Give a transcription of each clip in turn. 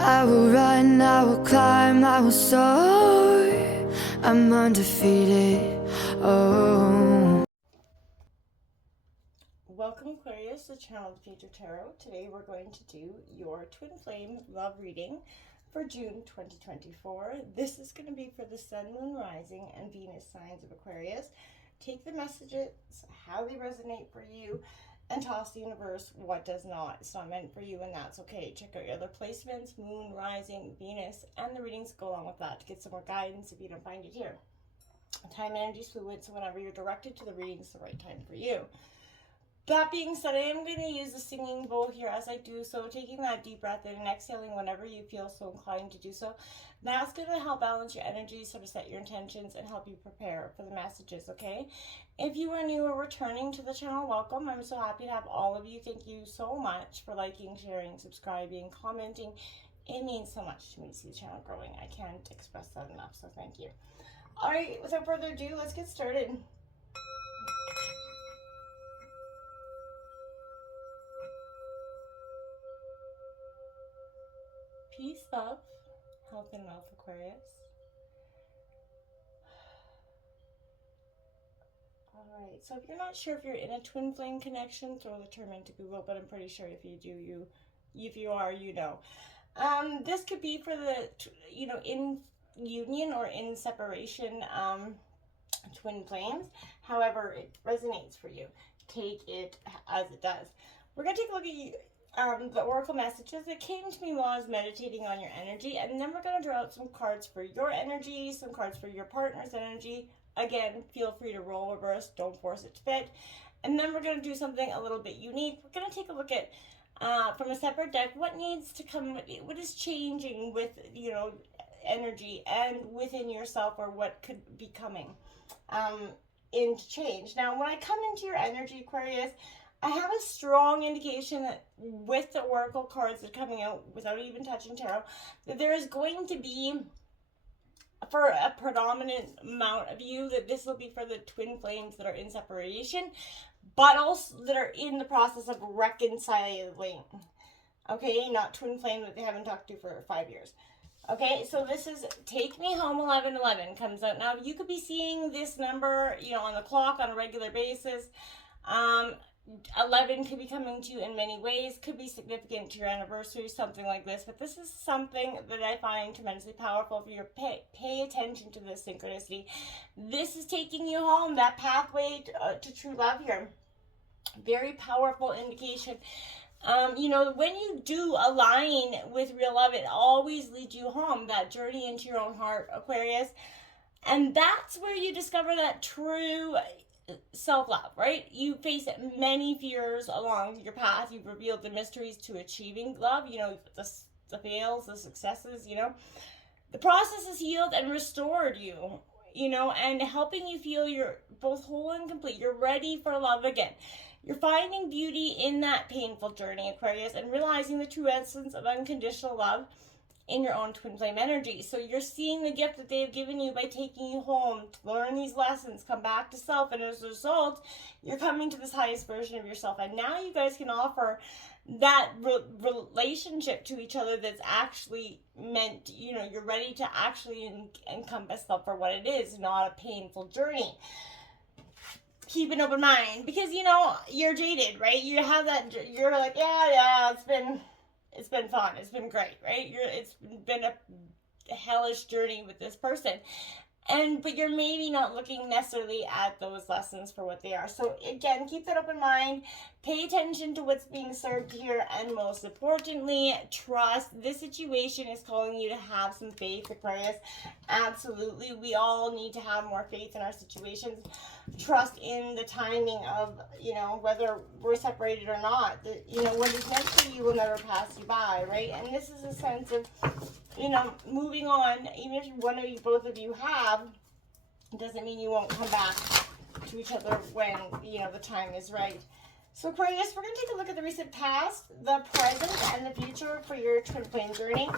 I will run, I will climb, I will soar. I'm undefeated. Oh. Welcome, Aquarius, the channel of the Future Tarot. Today we're going to do your Twin Flame Love Reading for June 2024. This is going to be for the Sun, Moon, Rising, and Venus signs of Aquarius. Take the messages, how they resonate for you, and toss the universe what does not. It's not meant for you, and that's okay. Check out your other placements, Moon, Rising, Venus, and the readings go along with that to get some more guidance if you don't find it here. Time energy is fluid, so whenever you're directed to the reading, it's the right time for you. That being said, I am going to use the singing bowl here as I do so, taking that deep breath in and exhaling whenever you feel so inclined to do so. That's going to help balance your energy, sort of set your intentions, and help you prepare for the messages, okay? If you are new or returning to the channel, welcome. I'm so happy to have all of you. Thank you so much for liking, sharing, subscribing, commenting. It means so much to me to see the channel growing. I can't express that enough, so thank you. All right, without further ado, let's get started. Peace, love, health, and wealth, Aquarius. Alright, so if you're not sure if you're in a twin flame connection, throw the term into Google, but I'm pretty sure if you do, if you are, you know. This could be for the, in union or in separation twin flames. However, it resonates for you. Take it as it does. We're going to take a look at the oracle messages that came to me while I was meditating on your energy, and then we're going to draw out some cards for your energy, some cards for your partner's energy. Again, feel free to roll reverse, don't force it to fit. And then we're going to do something a little bit unique. We're going to take a look at from a separate deck what needs to come, what is changing with energy and within yourself, or what could be coming into change. Now when I come into your energy, Aquarius, I have a strong indication that with the oracle cards that are coming out, without even touching tarot, that there is going to be, for a predominant amount of you, that this will be for the twin flames that are in separation, but also that are in the process of reconciling. Okay, not twin flame that they haven't talked to for 5 years. Okay, so this is Take Me Home 1111 comes out. Now, you could be seeing this number, on the clock on a regular basis. 11 could be coming to you in many ways, could be significant to your anniversary, something like this, but this is something that I find tremendously powerful for you. Pay attention to this synchronicity. This is taking you home, that pathway to true love here. Very powerful indication. When you do align with real love, it always leads you home, that journey into your own heart, Aquarius. And that's where you discover that true self-love, right? You face many fears along your path. You've revealed the mysteries to achieving love, the fails, the successes, The process has healed and restored you, and helping you feel you're both whole and complete. You're ready for love again. You're finding beauty in that painful journey, Aquarius, and realizing the true essence of unconditional love in your own twin flame energy. So you're seeing the gift that they have given you by taking you home to learn these lessons, come back to self, and as a result, you're coming to this highest version of yourself. And now you guys can offer that relationship to each other that's actually meant, you're ready to actually encompass love for what it is, not a painful journey. Keep an open mind, because you're jaded, right? You have that, you're like, yeah, it's been fun, it's been great, right? It's been a hellish journey with this person, but you're maybe not looking necessarily at those lessons for what they are. So again, keep that open mind, pay attention to what's being served here, and most importantly, trust. This situation is calling you to have some faith, Aquarius. Absolutely, we all need to have more faith in our situations. Trust in the timing of, whether we're separated or not. What is meant for you will never pass you by, right? And this is a sense of, moving on. Even if both of you have, it doesn't mean you won't come back to each other when, the time is right. So Aquarius, we're going to take a look at the recent past, the present, and the future for your twin flame journey.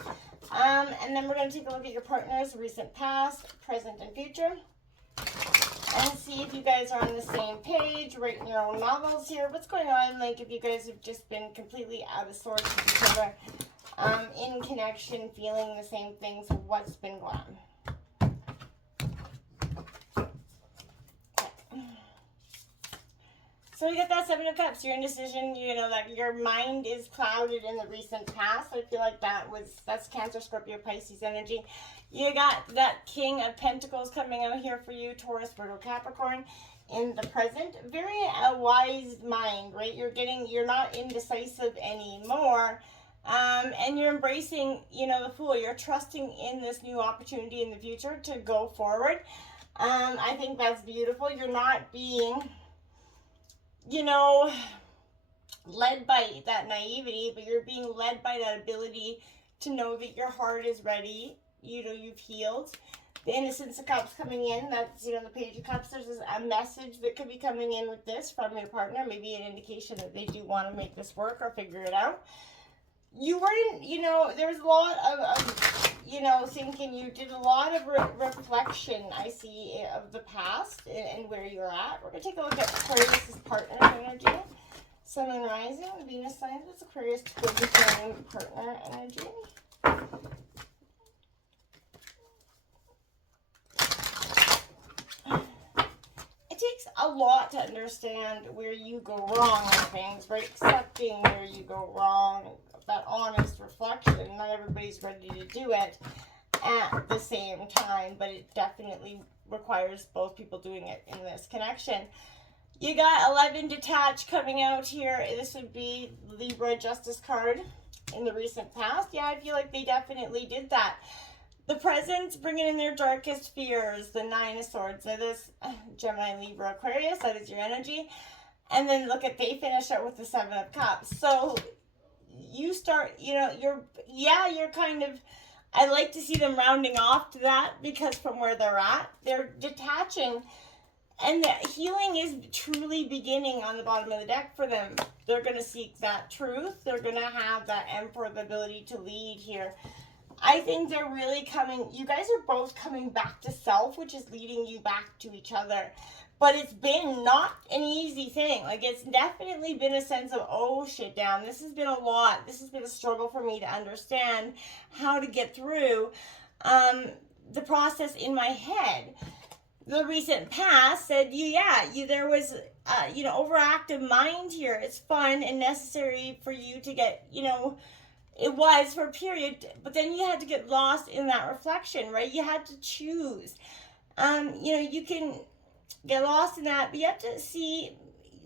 And then we're going to take a look at your partner's recent past, present, and future. And see if you guys are on the same page, writing your own novels here. What's going on? Like, if you guys have just been completely out of sorts with each other. in connection, feeling the same things. What's been going on? So we got that Seven of Cups, your indecision, you know, that your mind is clouded in the recent past. I feel like that's Cancer, Scorpio, Pisces energy. You got that King of Pentacles coming out here for you, Taurus, Virgo, Capricorn, in the present. Very wise mind, right? You're not indecisive anymore. And you're embracing, you know, the Fool. You're trusting in this new opportunity in the future to go forward. I think that's beautiful. You're not being, you know, led by that naivety, but you're being led by that ability to know that your heart is ready. You know, you've healed. The Innocence of Cups coming in, that's, you know, the Page of Cups. There's a message that could be coming in with this from your partner, maybe an indication that they do want to make this work or figure it out. You weren't, you know, there was a lot of you know, thinking. You did a lot of reflection, I see, of the past and where you're at. We're going to take a look at Aquarius' partner energy. Sun and Rising, the Venus sign, that's Aquarius Twinflame partner energy. It takes a lot to understand where you go wrong on things, right? Accepting where you go wrong, that honest reflection. Not everybody's ready to do it at the same time, but it definitely requires both people doing it in this connection. You got 11 detached coming out here. This would be Libra Justice card in the recent past. Yeah, I feel like they definitely did that. The present, bringing in their darkest fears, the Nine of Swords. That is Gemini, Libra, Aquarius. That is your energy. And then look at, they finish out with the Seven of Cups. So you start, you know, you're kind of, I like to see them rounding off to that, because from where they're at, they're detaching. And the healing is truly beginning on the bottom of the deck for them. They're going to seek that truth. They're going to have that Emperor, the ability to lead here. I think they're really coming, you guys are both coming back to self, which is leading you back to each other. But it's been not an easy thing. Like, it's definitely been a sense of, oh, shit, down. This has been a lot. This has been a struggle for me to understand how to get through the process in my head. The recent past said, there was, you know, overactive mind here. It's fun and necessary for you to get, you know, it was for a period, but then you had to get lost in that reflection, right? You had to choose. You know, you can get lost in that, but you have to see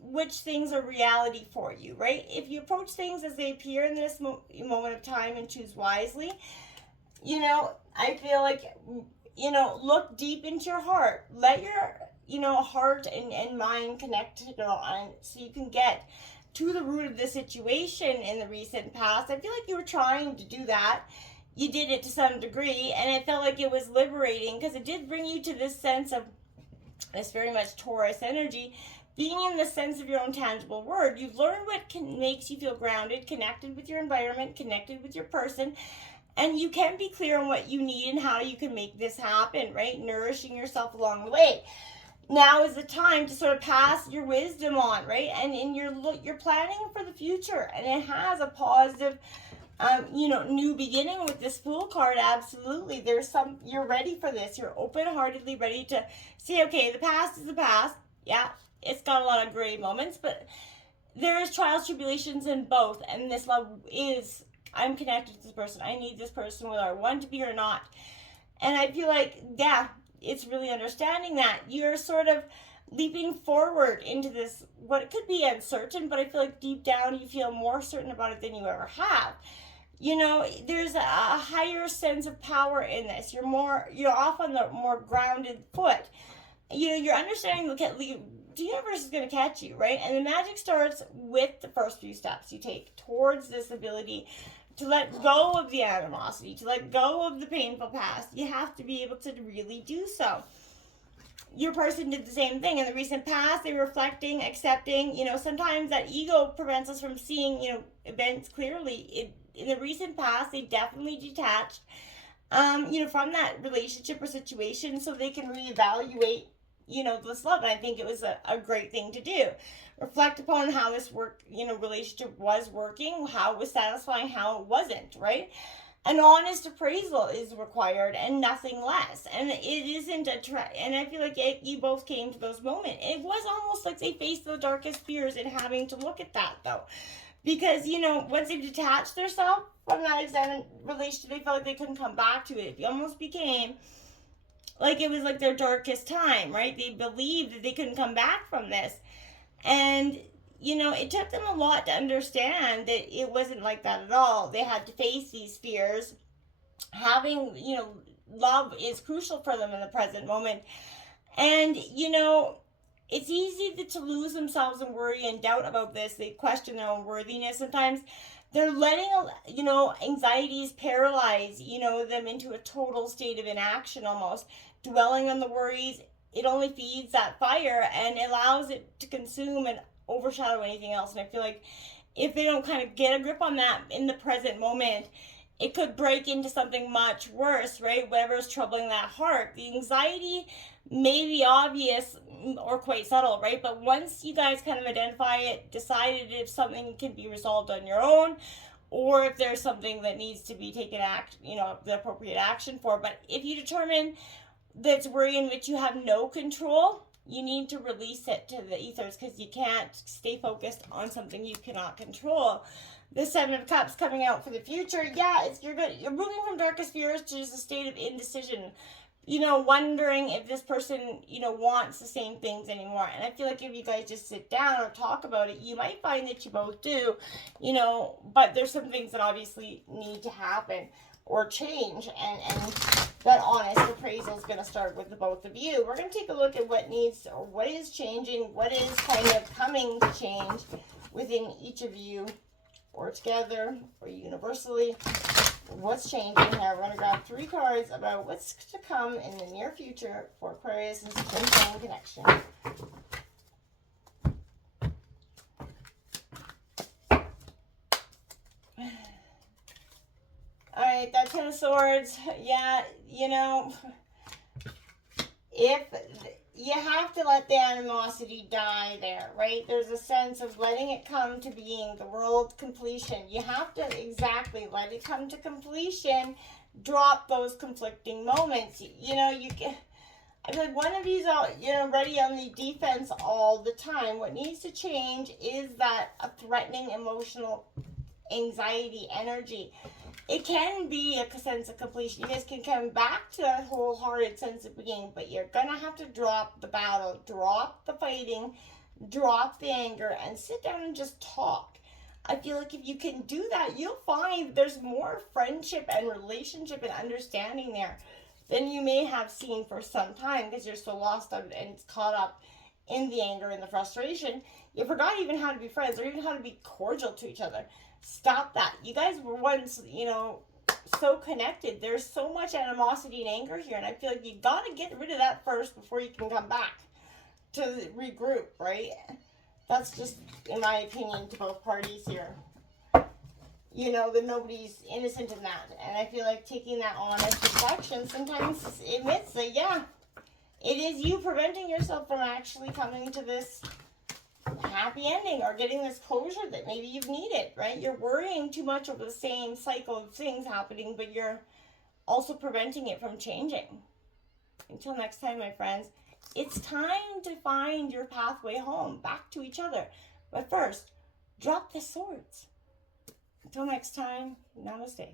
which things are reality for you, right? If you approach things as they appear in this moment of time and choose wisely, you know, I feel like, you know, look deep into your heart. Let your, you know, heart and mind connect, you know, so you can get to the root of the situation in the recent past. I feel like you were trying to do that. You did it to some degree, and I felt like it was liberating, because it did bring you to this sense of this very much Taurus energy, being in the sense of your own tangible word. You've learned what makes you feel grounded, connected with your environment, connected with your person, and you can be clear on what you need and how you can make this happen, right? Nourishing yourself along the way. Now is the time to sort of pass your wisdom on, right? And you're planning for the future, and it has a positive, you know, new beginning with this Fool card. Absolutely, you're ready for this. You're open-heartedly ready to see, okay, the past is the past. Yeah, it's got a lot of gray moments, but there's trials, tribulations in both, and this love is, I'm connected to this person. I need this person, whether I want to be or not. And I feel like, yeah, it's really understanding that you're sort of leaping forward into this, what it could be uncertain, but I feel like deep down you feel more certain about it than you ever have. You know, there's a higher sense of power in this. You're off on the more grounded foot. You know, you're understanding the universe is going to catch you, right? And the magic starts with the first few steps you take towards this ability to let go of the animosity, to let go of the painful past. You have to be able to really do so. Your person did the same thing. In the recent past, they were reflecting, accepting. You know, sometimes that ego prevents us from seeing, you know, events clearly. In the recent past, they definitely detached, you know, from that relationship or situation, so they can reevaluate this love. And I think it was a great thing to do. Reflect upon how this relationship was working, how it was satisfying, how it wasn't, right? An honest appraisal is required and nothing less. And it isn't and I feel like you both came to those moments. It was almost like they faced the darkest fears in having to look at that, though. Because, once they've detached themselves from that extended relationship, they felt like they couldn't come back to it. It almost became like it was like their darkest time, right? They believed that they couldn't come back from this. And it took them a lot to understand that it wasn't like that at all. They had to face these fears. Having, love is crucial for them in the present moment. And, it's easy to lose themselves and worry and doubt about this. They question their own worthiness. Sometimes they're letting, anxieties paralyze, them into a total state of inaction almost. Dwelling on the worries, it only feeds that fire and allows it to consume and overshadow anything else. And I feel like if they don't kind of get a grip on that in the present moment, it could break into something much worse, right? Whatever's troubling that heart. The anxiety may be obvious or quite subtle, right? But once you guys kind of identify it, decided if something can be resolved on your own, or if there's something that needs to be taken the appropriate action for. But if you determine that's worry in which you have no control, you need to release it to the ethers, because you can't stay focused on something you cannot control. The Seven of Cups coming out for the future. Yeah, you're moving from darkest fears to just a state of indecision. Wondering if this person, wants the same things anymore. And I feel like if you guys just sit down or talk about it, you might find that you both do, but there's some things that obviously need to happen or change. And that honest appraisal is going to start with the both of you. We're going to take a look at what is changing, what is kind of coming to change within each of you, or together, or universally. What's changing here? We're going to grab 3 cards about what's to come in the near future for Aquarius' twin flame connection. Alright, that 10 of Swords. Yeah, if you have to let the animosity die there, right? There's a sense of letting it come to being, the world completion. You have to exactly let it come to completion. Drop those conflicting moments. I feel like one of you's ready on the defense all the time. What needs to change is that a threatening emotional anxiety energy. It can be a sense of completion. You guys can come back to that wholehearted sense of being, but you're going to have to drop the battle, drop the fighting, drop the anger, and sit down and just talk. I feel like if you can do that, you'll find there's more friendship and relationship and understanding there than you may have seen for some time, because you're so lost and caught up in the anger and the frustration. You forgot even how to be friends or even how to be cordial to each other. Stop that. You guys were once, so connected. There's so much animosity and anger here, and I feel like you got to get rid of that first before you can come back to regroup, right? That's just, in my opinion, to both parties here. That nobody's innocent in that. And I feel like taking that honest reflection sometimes admits that, yeah, it is you preventing yourself from actually coming to this happy ending or getting this closure that maybe you've needed, right? You're worrying too much over the same cycle of things happening, but you're also preventing it from changing. Until next time, my friends, it's time to find your pathway home, back to each other. But first, drop the swords. Until next time, namaste.